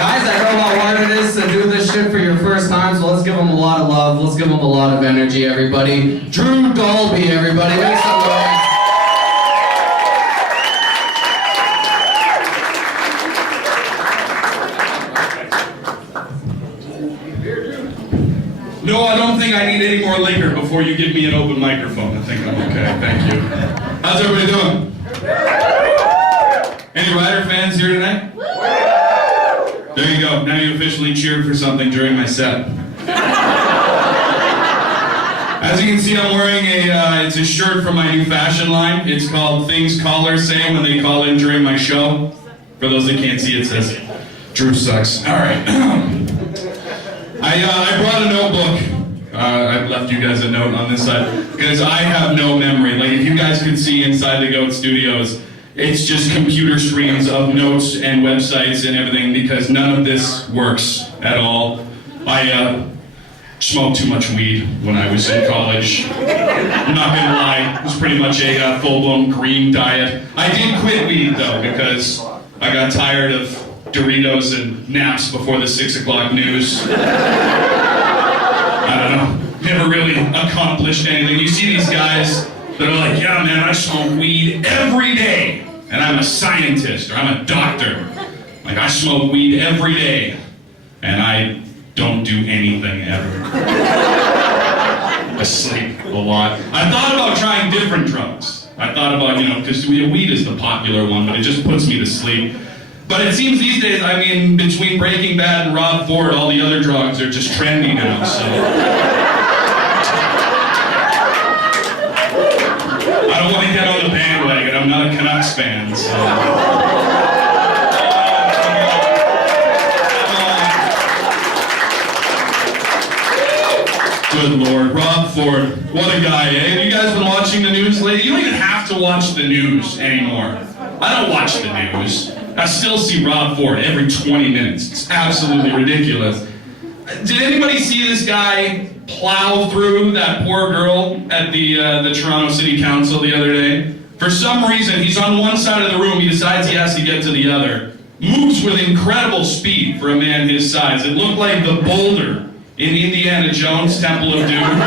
Guys, I know how hard it is to do this shit for your first time, so let's give them a lot of love. Let's give them a lot of energy, everybody. Drew Dalby, everybody. Make some noise. No, I don't think I need any more liquor before you give me an open microphone. I think I'm okay. Thank you. How's everybody doing? Any Rider fans here tonight? There you go. Now you officially cheered for something during my set. As you can see, I'm wearing it's a shirt from my new fashion line. It's called Things Callers Say When They Call In During My Show. For those that can't see, it says, Drew sucks. All right. I brought a notebook. I've left you guys a note on this side because I have no memory. Like, if you guys could see inside the Goat Studios, it's just computer screens of notes and websites and everything because none of this works at all. I smoked too much weed when I was in college. I'm not gonna lie, it was pretty much a full-blown green diet. I did quit weed though because I got tired of Doritos and naps before the 6 o'clock news. I don't know, never really accomplished anything. You see these guys that are like, yeah man, I smoke weed every day, and I'm a scientist, or I'm a doctor. Like, I smoke weed every day, and I don't do anything ever. I sleep a lot. I thought about trying different drugs. I thought about, because weed is the popular one, but it just puts me to sleep. But it seems these days, I mean, between Breaking Bad and Rob Ford, all the other drugs are just trendy now, so. I don't want to get on the bandwagon. I'm not a Canucks fan, so. Good Lord, Rob Ford, what a guy, eh? Have you guys been watching the news lately? You don't even have to watch the news anymore. I don't watch the news. I still see Rob Ford every 20 minutes. It's absolutely ridiculous. Did anybody see this guy plow through that poor girl at the Toronto City Council the other day? For some reason, he's on one side of the room, he decides he has to get to the other. Moves with incredible speed for a man his size. It looked like the boulder in Indiana Jones' Temple of Doom.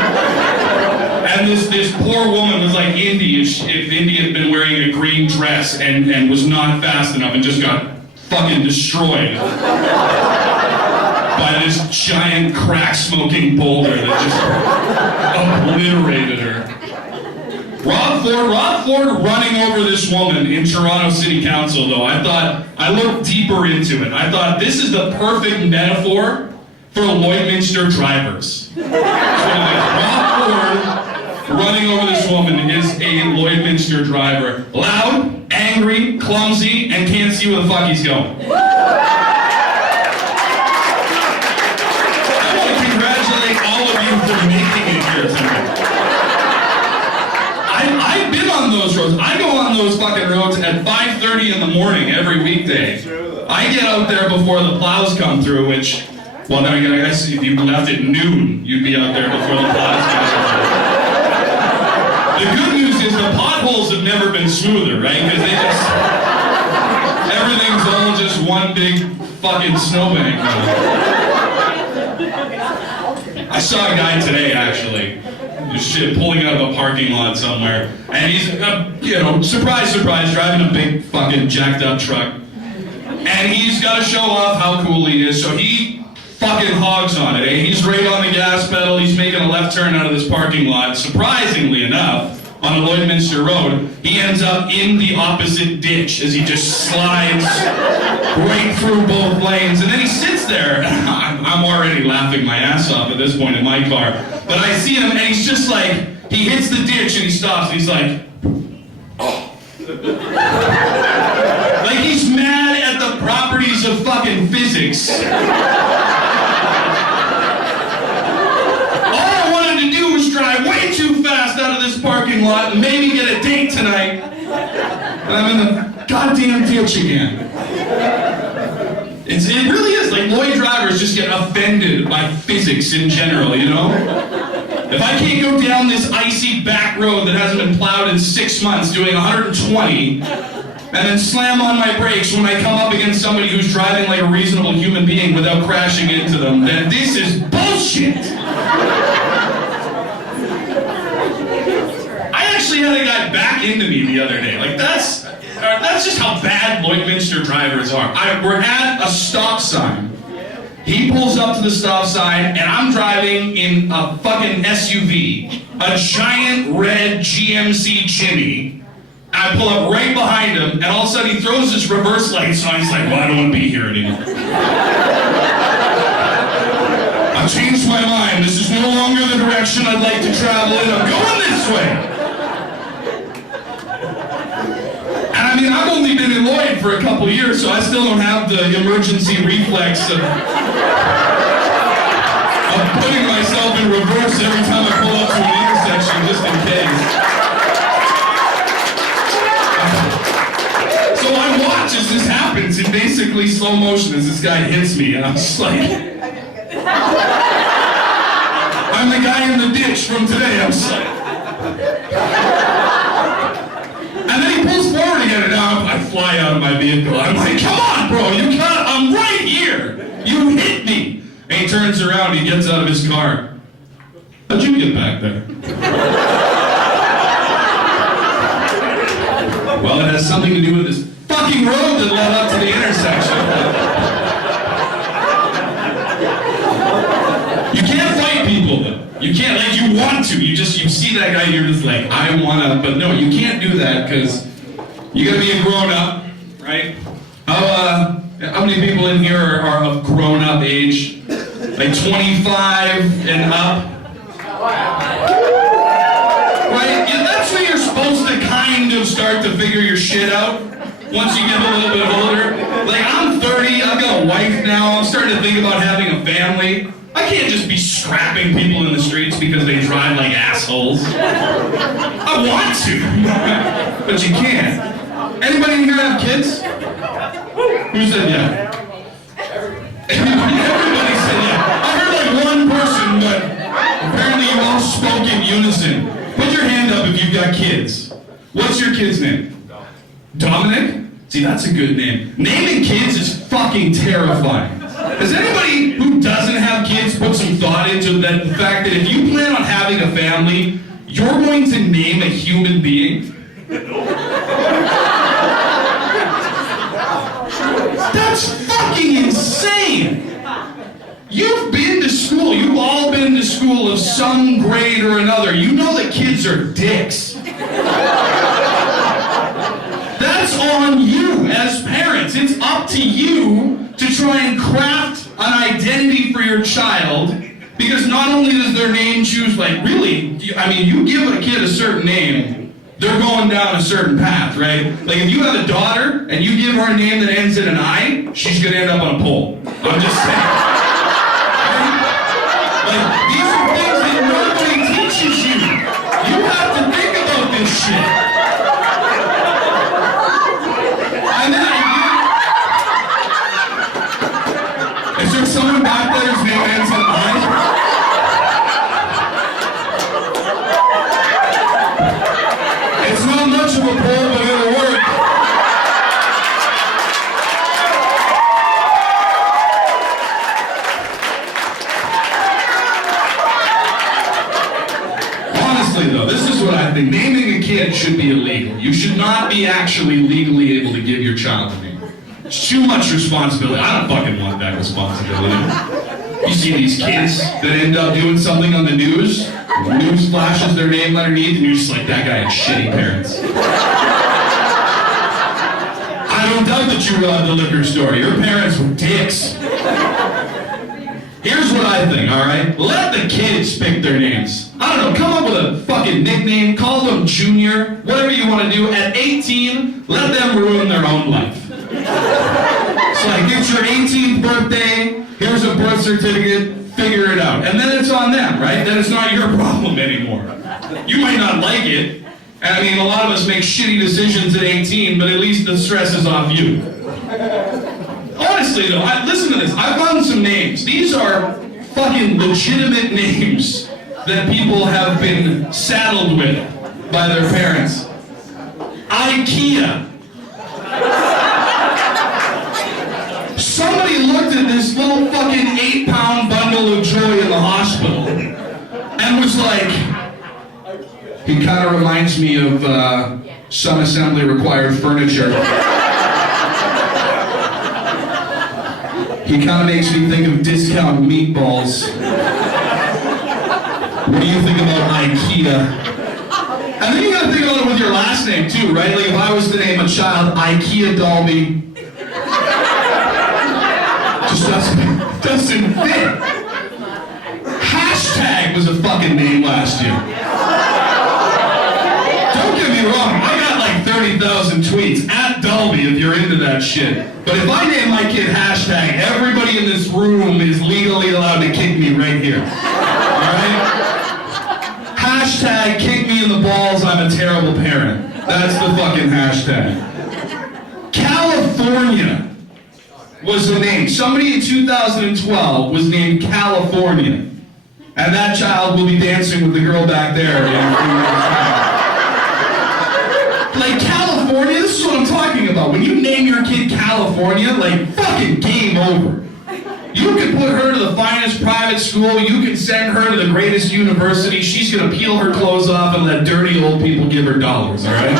And this poor woman was like Indy if Indy had been wearing a green dress and was not fast enough and just got fucking destroyed by this giant crack-smoking boulder that just obliterated her. Rob Ford running over this woman in Toronto City Council, though, I looked deeper into it. I thought this is the perfect metaphor for Lloydminster drivers. Rob Ford running over this woman is a Lloydminster driver. Loud, angry, clumsy, and can't see where the fuck he's going. I want to congratulate all of you for making it here tonight. I've been on those roads. I go on those fucking roads at 5:30 in the morning every weekday. I get out there before the plows come through, which, well, now I guess if you left at noon, you'd be out there before the plows come through. The good news is the potholes have never been smoother, right? Because everything's all just one big fucking snowbank. I saw a guy today, actually, pulling out of a parking lot somewhere, and he's, surprise, surprise, driving a big fucking jacked up truck, and he's got to show off how cool he is, so he fucking hogs on it, eh? He's right on the gas pedal, he's making a left turn out of this parking lot. Surprisingly enough, on the Lloydminster Road, he ends up in the opposite ditch as he just slides right through both lanes, and then he sits there. I'm already laughing my ass off at this point in my car, but I see him and he's just like, he hits the ditch and he stops, and he's like, oh. Like he's mad at the properties of fucking physics. Drive way too fast out of this parking lot and maybe get a date tonight. And I'm in the goddamn ditch again. It really is, like, Lloyd drivers just get offended by physics in general, If I can't go down this icy back road that hasn't been plowed in 6 months doing 120, and then slam on my brakes when I come up against somebody who's driving like a reasonable human being without crashing into them, then this is bullshit. I actually had a guy back into me the other day. Like, that's just how bad Lloydminster drivers are. We're at a stop sign. He pulls up to the stop sign, and I'm driving in a fucking SUV, a giant red GMC Jimmy. I pull up right behind him, and all of a sudden he throws his reverse lights on. He's like, well, I don't want to be here anymore. I've changed my mind. This is no longer the direction I'd like to travel in. I'm going this way. And I mean, I've only been in Lloyd for a couple years, so I still don't have the emergency reflex of putting myself in reverse every time I pull up to an intersection, just in case. So I watch as this happens in basically slow motion as this guy hits me, and I'm just like, I'm the guy in the ditch from today. I'm just like, and then he pulls forward again, and now I fly out of my vehicle. I'm like, come on, bro, you can't, I'm right here. You hit me. And he turns around, he gets out of his car. How'd you get back there? Well, it has something to do with this fucking road that led up to the intersection. You can't fight people, though. You can't, like, you want to. You see that guy, you're just like, I wanna, but no, you can't do that, because you gotta be a grown-up, right? How many people in here are of grown-up age? Like 25 and up? Right? Yeah, that's when you're supposed to kind of start to figure your shit out once you get a little bit older. Like, I'm 30, I've got a wife now, I'm starting to think about having a family. I can't just be scrapping people in the streets because they drive like assholes. I want to, but you can't. Anybody in here have kids? Who said yeah? Everybody said yeah. I heard like one person, but apparently you all spoke in unison. Put your hand up if you've got kids. What's your kid's name? Dominic? See, that's a good name. Naming kids is fucking terrifying. Has anybody who doesn't have kids put some thought into the fact that if you plan on having a family, you're going to name a human being? That's fucking insane! You've been to school, you've all been to school of some grade or another. You know that kids are dicks. That's on you as parents. It's up to you to try and craft an identity for your child, because not only does their name choose, like, really, I mean, you give a kid a certain name, they're going down a certain path, right? Like, if you have a daughter and you give her a name that ends in an I, she's gonna end up on a pole. I'm just saying. Like, these are things that nobody teaches you. You have to think about this shit. And then is there someone back there whose name ends in I? It's not much of a pull, but it'll work. Honestly, though, this is what I think. Naming a kid should be illegal. You should not be actually legally able to give your child a name. It's too much responsibility. I don't fucking want that responsibility. You see these kids that end up doing something on the news, the news flashes their name underneath, and you're just like, that guy had shitty parents. I don't doubt that you robbed the liquor store. Your parents were dicks. Here's what I think, alright? Let the kids pick their names. I don't know, come up with a fucking nickname, call them Junior, whatever you want to do. At 18, let them ruin their own life. So like, it's your 18th birthday, here's a birth certificate, figure it out. And then it's on them, right? Then it's not your problem anymore. You might not like it, and I mean, a lot of us make shitty decisions at 18, but at least the stress is off you. Honestly though, listen to this, I found some names. These are fucking legitimate names that people have been saddled with by their parents. IKEA. Somebody looked at this little fucking 8-pound bundle of joy in the hospital and was like, he kind of reminds me of some assembly required furniture. He kind of makes me think of discount meatballs. What do you think about IKEA? And then you gotta think about it with your last name too, right? Like if I was to name a child IKEA Dalby, just doesn't fit. Hashtag was a fucking name last year. Don't get me wrong, I got like 30,000 tweets at Dalby if you're into that shit. But if I name my kid hashtag, everybody in this room is legally allowed to kick me right here. Alright? Hashtag kick me in the balls, I'm a terrible parent. That's the fucking hashtag. California was the name. Somebody in 2012 was named California. And that child will be dancing with the girl back there in a few years' time. Like California, this is what I'm talking about. When you name your kid California, like fucking game over. You can put her to the finest private school, you can send her to the greatest university, she's gonna peel her clothes off and let dirty old people give her dollars, alright?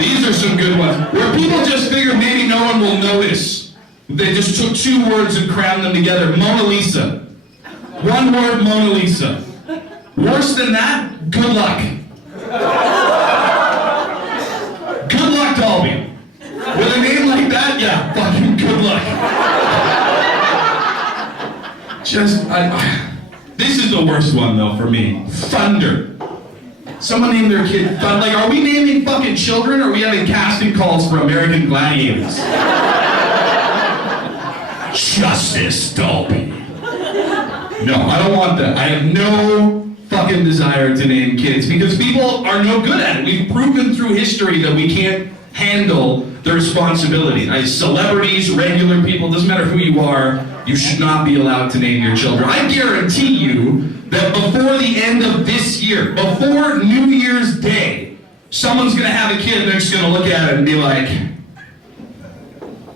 These are some good ones. Where people just figure maybe no one will notice. They just took 2 words and crammed them together. Mona Lisa. 1 word, Mona Lisa. Worse than that, good luck. Good luck, Dalby. With a name like that, yeah, fucking good luck. This is the worst one though for me. Thunder. Someone named their kid Thunder. Like, are we naming fucking children or are we having casting calls for American Gladiators? Justice, Dalby. No, I don't want that. I have no fucking desire to name kids because people are no good at it. We've proven through history that we can't handle the responsibility. Celebrities, regular people, doesn't matter who you are, you should not be allowed to name your children. I guarantee you that before the end of this year, before New Year's Day, someone's gonna have a kid and they're just gonna look at it and be like,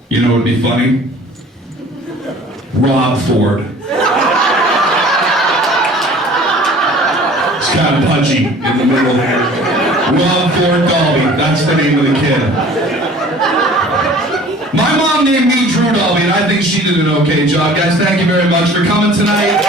you know what would be funny? Rob Ford. It's kind of punchy in the middle there. Rob Ford Dalby, that's the name of the kid. My mom named me Drew Dalby, and I think she did an okay job. Guys, thank you very much for coming tonight.